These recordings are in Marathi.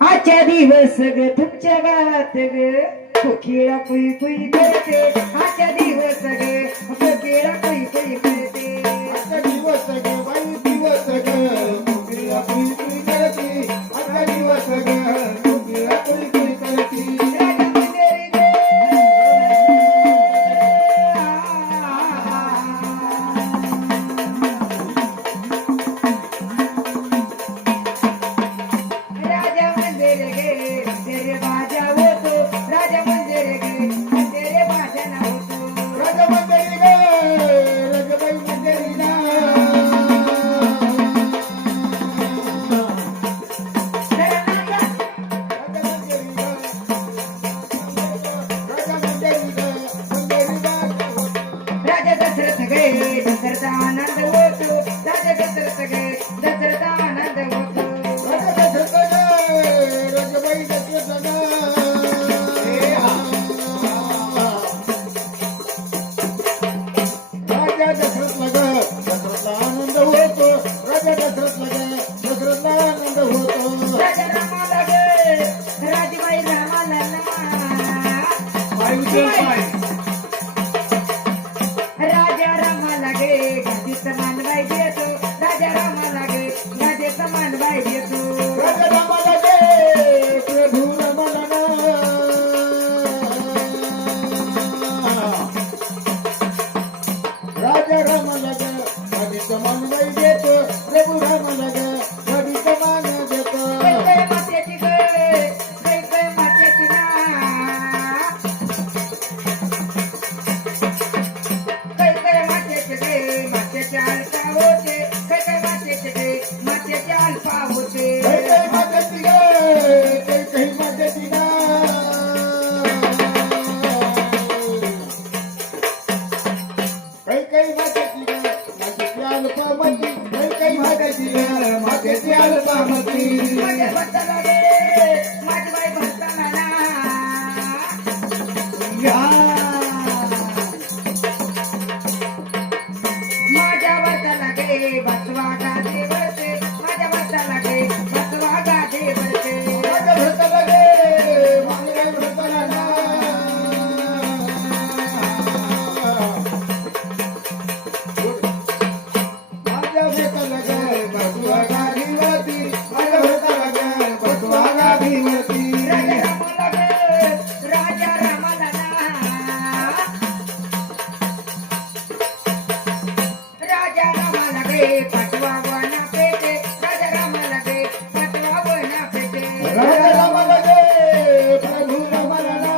आजच्या दिवस ग तुमच्या गावात ग कोकिळा कुई कुई करते आजच्या दिवस ग कोकिळा कुई कुई करते आजचा दिवस ग बाई दिवस ग कोकिळा कुई कुई करती आजचा दिवस ग कोकिळा कुई कुई करती राजा मंदिर गे तेरे बाजा होतो राजा मंदिर गे तेरे बाजा ना होतो राजमंदिरी ग रजबाई मंदिरी ना राजमंदिरी ग राजमंदिरी ग मंदिरी ग राजा दशरथ गे दशरथ आनंद होतो राजा दशरथ गे दशरथ आनंद होतो राजा दशरथ ग रजबाई दशरथ ग राजा दशरथ ग दशरथला आनंद होतो राजा दशरथ ग दशरथला आनंद होतो राजा रामाला गे राजबाई रामाला ना राजा रामाला गे गादीत मानवाई देतो राजा रामाला गे गादीत मानवाई देतो राजा रामाला गे प्रभू रमाला ना राजा रामाला ग गादीत मानवाई देतो प्रभू रामाला ग गादीत मान देतो कैकय मातेची गे कैकय मातेची ना कैकय मातेची गे मातेची अल्पा होते कैकय मातेची गे मातेची अल्पा होते कैकई मातेची ग कैकई मातेची ना कैकई मातेची ग मातेची अल्पामती कैकई मातेची ग मातेची अल्पामती माझ्या भक्ताला गे माझी बाई भक्ताला ना माझ्या भक्ताला गे बसवा गादी वरते माझ्या भक्ताला गे बसवा गादी वरते माझ्या भक्ताला गे माझ्या भक्ताला ना माझ्या भक्ताला ग बसवा गाडीवरती माझ्या भक्ताला ग बसवा गाडीवरती राजा रामाला गे पाठवा वना पेटे राजा रामाला गे पाठवा वना पेटे राजा रामाला गे प्रभू रमाला ना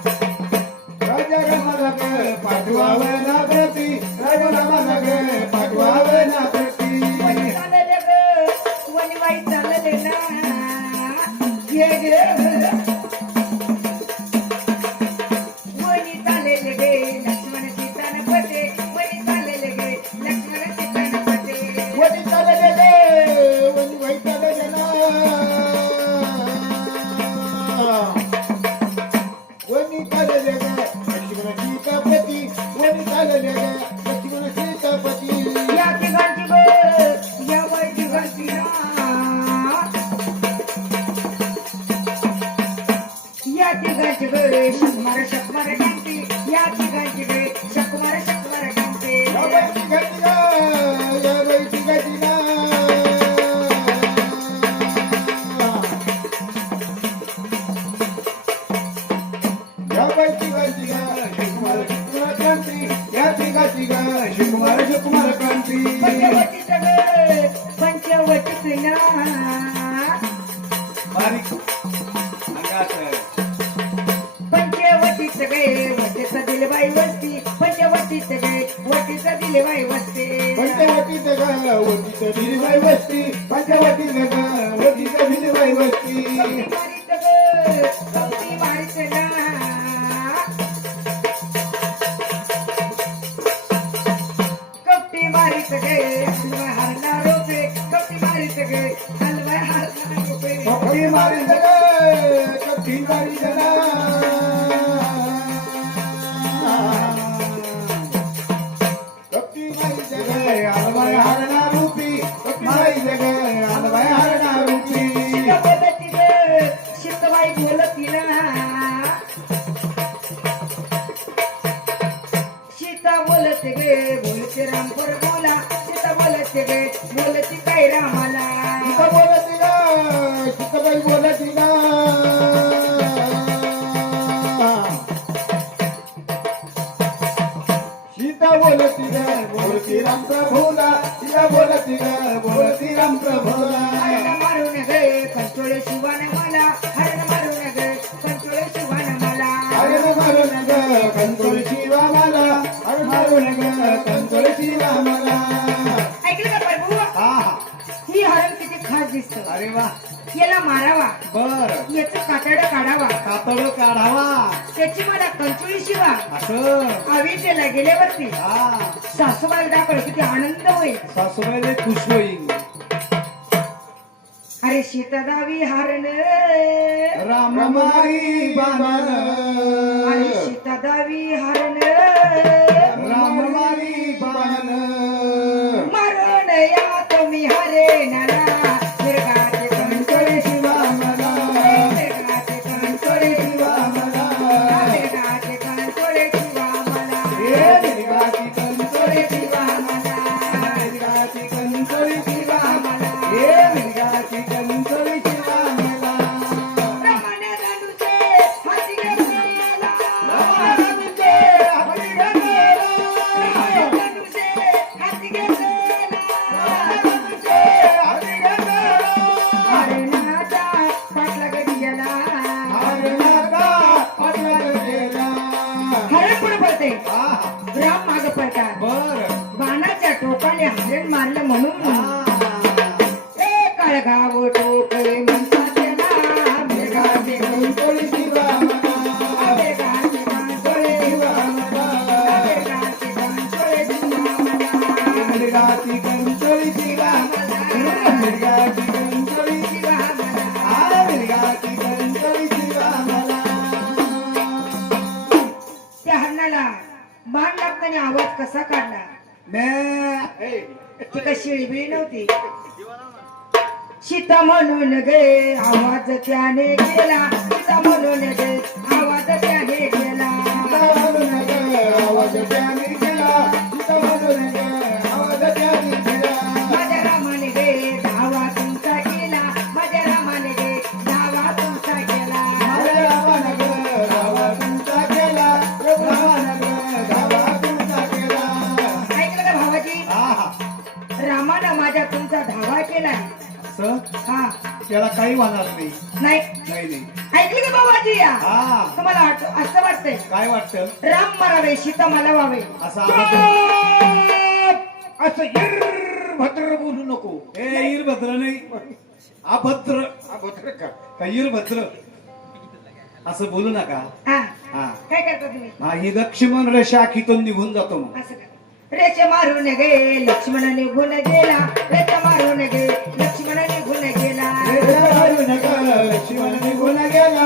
राजा रामाला ग पाठवावं ना प्रती राजा रामाला ग पाठवावं ना प्रती वनी चालले ग वनी बाई चालले ना ये गे वनी चालले गे लक्ष्मण सीता न पते वनी चालले गे लक्ष्मण सीता न पते वनी चालले गे वनी बाई चालले ना वनी चालले ग लक्ष्मण सीतापती वनी चालले ग लक्ष्मण सीतापती या तिघांची ग या बाई तिघांची ना या तिघांची ग शकमार कांती या तिघांची ग शकमार कांती या बाईची घाटी ना या बाईची घाटी ना या बाईची घाटी ना शिकुमार शिकुमार कांती या तिघाची ग शिकुमार शिकुमार कांती पंचवटीच ग पंचवटीच ना बारीक पंचवटीच गे वटीचा दिलबाई वस्ती पंचवटीच गे वटीचा दिलबाई वस्ती पंचवटीच ग वटीच भिलबाई वस्ती पंचवटीच ग वटीच भिलबाई वस्ती कवटी मारीच ना कवटी मारीच गे हलवा हरना रोपे कवटी मारीच गे हलवा हरना रोपे कपटी मारी जग कपटी मारी जग बोलते गे बोलते राम पर बोला सीता बोलते गे बोलती काय रामाला सीता बोलती ग सीताबाई बोलती ग सीता बोलती ग बोलती राम प्रभूला सीता बोलती ग बोलती राम प्रभूला हरण मारून गे कंचोळे शिवाने मला हरण मारून गे कंचोळे शिवाने मला हरण मारून ग कंचोळी शिवा मला हरण मारून ग कंचोळी शिवा मला ऐकलं का प्रभू हा ही हरण किती खास दिसत अरे वा याला मारावा बर याचं कातड काढावा कातड काढावा त्याची मला कंचोळी शिवा असं अविद्येला गेल्यावरती हा सासूबाईला दाखवलं किती आनंद होईल सासूबाईला खुश होईल अरे सीतादावी हरण राम मारी बाण अरे सीतादावी हरण राम मारी बाण मारून या तुम्ही हरे नाला मिरगाचे कंचोळे शिवा मला मिरगाचे कंचोळे शिवा मला मिरगाचे कंचोळे शिवा मला हे मिरगाची कंचोळी शिवा मला मिरगाची कंचोळी शिवा मला हे मिरगाची कंचोळी शिवा मला रमणे दांडूचे हाती घेतलेला रामाचे हरी गंगेला दांडूचे हाती घेतलेला रामाचे हरी गंगेला हरणाचा पाटला गडियाला हरणाचा पाटला गेला हरण पुढे पडते हा राम माग पडतात बर बाणाच्या टोकाने हरण मारलं म्हणून ए काळगाव टोकळे म्हणतात त्याला मेघाचे कंचोळी शिवा मला मेघाचे कंचोळे शिवा मला मेघाचे कंचोळे शिवा मला मिरगाची कंचोळी शिवा मिरगाची कंचोळी शिवा मला हा मिरगाची कंचोळी शिवा मला त्या हरणाला बाण लागताना आवाज कसा काढला ती काही शिळीबिळी नव्हती सीता म्हणून गे आवाज त्याने गेला सीता म्हणून गे आवाज त्याने गेला आवाज त्याने केला सीता म्हणून आवाज त्याने केला माझ्या रामाने गे धावा तुमचा केला माझ्या रामाने गे धावा तुमचा केला माझ्या रामानं ग धावा तुमचा केला रामानं ग धावा तुमचा केला ऐकलं का भावाजी हा रामानं माझ्या तुमचा धावा केला असं हा त्याला काही होणार नाही नाही नाही नाही ऐकलं का भावाजी या हा तुम्हाला असं वाटतंय काय वाटतं राम मरावे सीता मला व्हावे असं असं भद्र बोलू नको हे भद्र नाही अभद्र अभद्र का भद्र असं बोलू नका हा हा काय करता तुम्ही हा ही लक्ष्मण रेषा आखीतून निघून जातो मग असं करा रेषा मारून गे लक्ष्मण निघून गेला रेषा मारून गे लक्ष्मण निघून गेला लक्ष्मण निघून गेला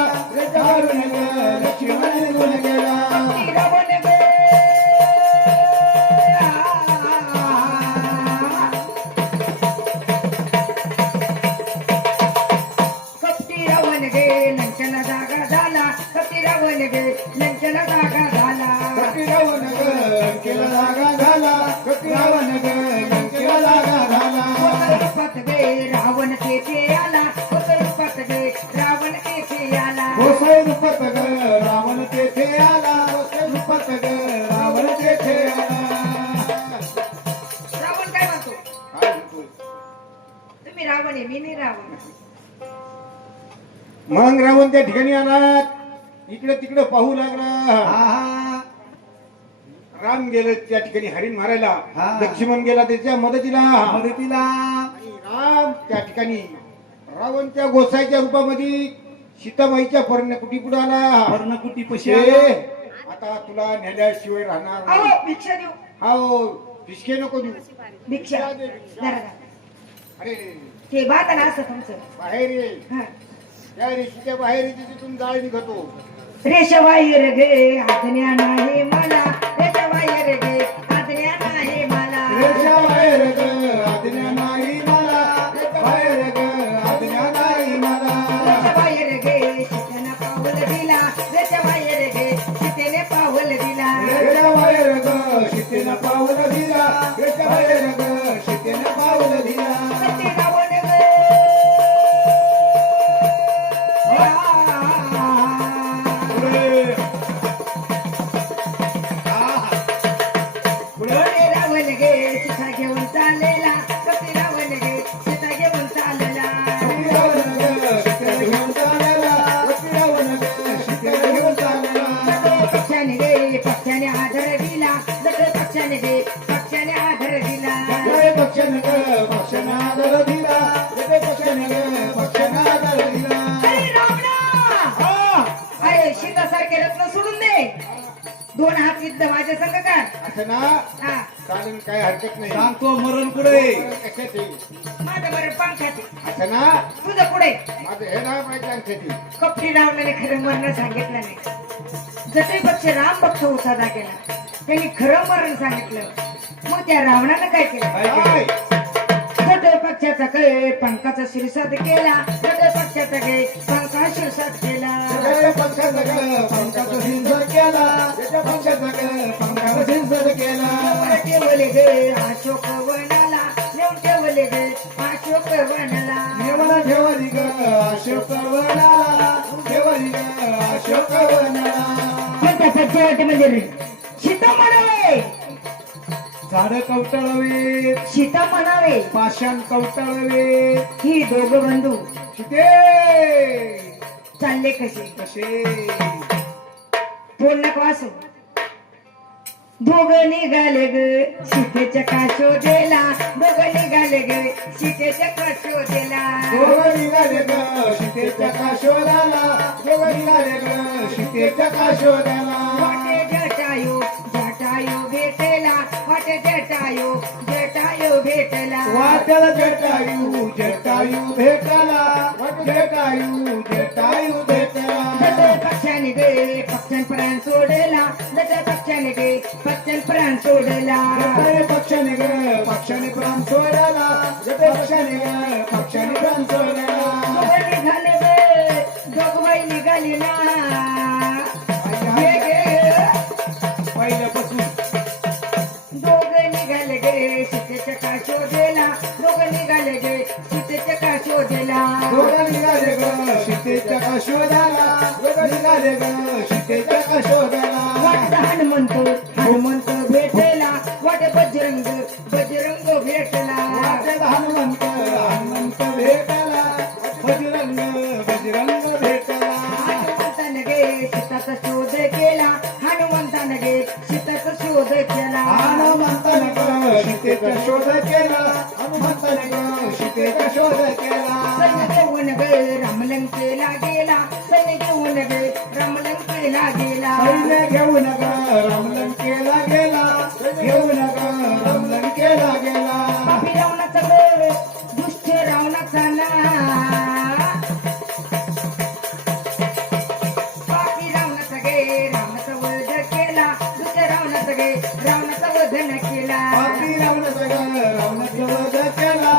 लक्ष्मण निघून गेला रावण गे कपटी रावण गे लंचन जागा झाला कपटी रावण गे लंचन जागा झाला रावण लंकेला जागा झाला रावण लंकेला जागा झाला रूपात गे रावण तेथे आला रूपात गे रावण तेथे आला गोसाई रूपात ग रावण तेथे आला गोसाई रूपात ग रावण तेथे आला रावण काय म्हणतो काय म्हणतोय? तुम्ही रावण आहे मी नाही रावण मग रावण त्या ठिकाणी आला इकडे तिकडे पाहू लागला राम गेले त्या ठिकाणी हरिण मारायला लक्ष्मण गेला त्याच्या मदतीला आणि राम त्या ठिकाणी रावण त्या गोसाईच्या रूपामध्ये सीताबाईच्या पर्णकुटी पुढे आला पर्णकुटी पशी आता तुला नेल्याशिवाय राहणार नाही. अहो भिक्षा देऊ हो भिक्षे नको देऊ भिक्षा दे, जरा जरा. अरे ते बात ना असं तुमचं बाहेर ये हा. त्या रेषेच्या बाहेर येते तिथून जाळ निघतो रेषवायर गे आज्ञा नाही मला रेषवायर गे आज्ञा नाही मला रेषा बाहेर ग आज्ञा नाही मला बाहेर ग आज्ञा नाही मला रेषवायर गे सीतेने पाऊल दिला रेषवायर गे सीतेने पाऊल दिला रेषा बाहेर ग सीतेला शीतेनं पाऊल दिला त्याच्या बाहेर ग शीतेनं पाऊल दिला कधी रावण ग पुढे रावण गे सीता घेऊन चाललेला कधी रावण गे सीता घेऊन चाललेला पक्षाने गे पक्षाने आधार दिला सगळे पक्षाने गे पक्षाने आधार दिला अरे रावणा अरे सीता सारखे रत्न सोडून दे दोन हात युद्ध माझ्या संग कर असं ना हा चालेल काय हरकत नाही सांगतो मरण पुढे कशाची माझं बरं पंखाचे असं ना तुझं पुढे माझं हे नाव माहिती आणखी कपटी रावणाने खरं मरण सांगितलं नाही जसे पक्ष राम भक्त होता जागेला त्यांनी खरं मरण सांगितलं मग त्या रावणानं काय केलं काय छोटे पक्षाचा कै पंखाचा शिरसाद केला छोटे पक्षाचा कै पंखा शिरसाद केला ठेवले गे अशोक वनाला नेऊन ठेवले गे अशोक वनाला कोणत्या पक्षावरती म्हणजे रे सीता म्हणावे झाड कवटाळावे सीता म्हणावे पाषाण कवटाळावे ही दोघं बंधू शिते चालले कसे कसे पूर्ण वासू दोघं निघाले ग सीतेच्या काशोदेला दोघं निघाले ग सीतेच्या काशोदेला वाटे जटायू जटायू भेटेला वाटे जटायू जटायू भेटला वाट्याला जटायू जटायू भेटला जटायू भेटला जटे पक्षाने गे पक्षान प्राण सोडला जटे पक्षाने गे पक्षान प्राण सोडला पक्षाने प्राण सोडायला पक्षाने प्राण सोडायला दोघं निघाले गे दोघबाई निघाली ना हे गे पहिल्यापासून दोघं निघाले गे सीतेच्या काशोदेला दोघं निघाले गे सीतेच्या काशोदेला सीतेच्या का शोधाला वाट हनुमंत भेटला वाट बजरंग भेटला हनुमंत भेटला बजरंग भेटला हनुमंताने गे सीताचा शोध केला हनुमंताने गे सीताचा शोध केला सीतेचा शोध केला सीतेचा शोध केला सैन्य घेऊन गे रामलंकेला गेला सैन्य घेऊन गे रामलंकेला गेला सैन्य घेऊन रामलंकेला गेला पापी रावणाचा गे दुष्ट रावणाचा ना पापी रावणाचा गे रामाचा वध केला दुष्ट रावणाचा गे रावणाचा वध न केला रावणाचा वध केला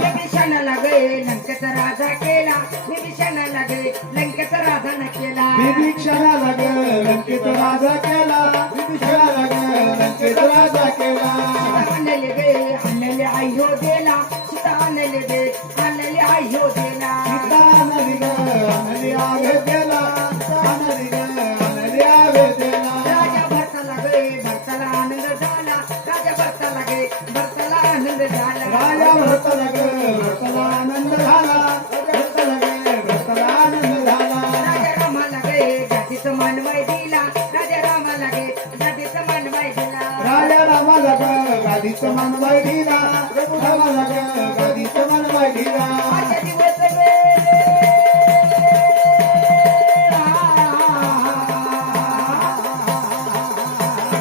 विभीषणाला गे लंकेचा राजा केला विभीषणाला गे लंकेचा राजा न केला विभीषणाला लंकेचा राजा केला आणले गे आणले आयो देला सीता आणले गे आणले आयो देला राजा भरताला गे भरताला आनंद झाला राजा भरताला गे भरताला आनंद झाला आनंद झाला राजा रामाला गे जातीचं मानवाय दिला राजा रामाला गे जातीचं मानवाय दिला राजा रामाला गादीचं मानवाय दिला गादीचं मानवाय दिला आजच्या दिवस गे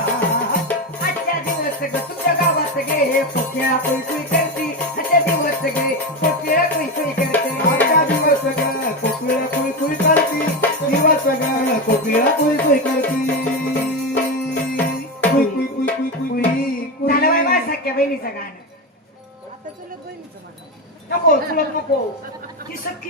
आजच्या दिवस ग तुमच्या गावात गे पोक्या कुई कुई करती आजच्या दिवस गे पोक्या कुई कुई करते आजचा दिवस कोकिळा कुई कुई करती कोकिळा कुई कुई करती कुई कुई कुई कुई कुई कुई झालं बाय माझ्या सख्या बहिणीचं गाणं नको तुला नको ती सख्खी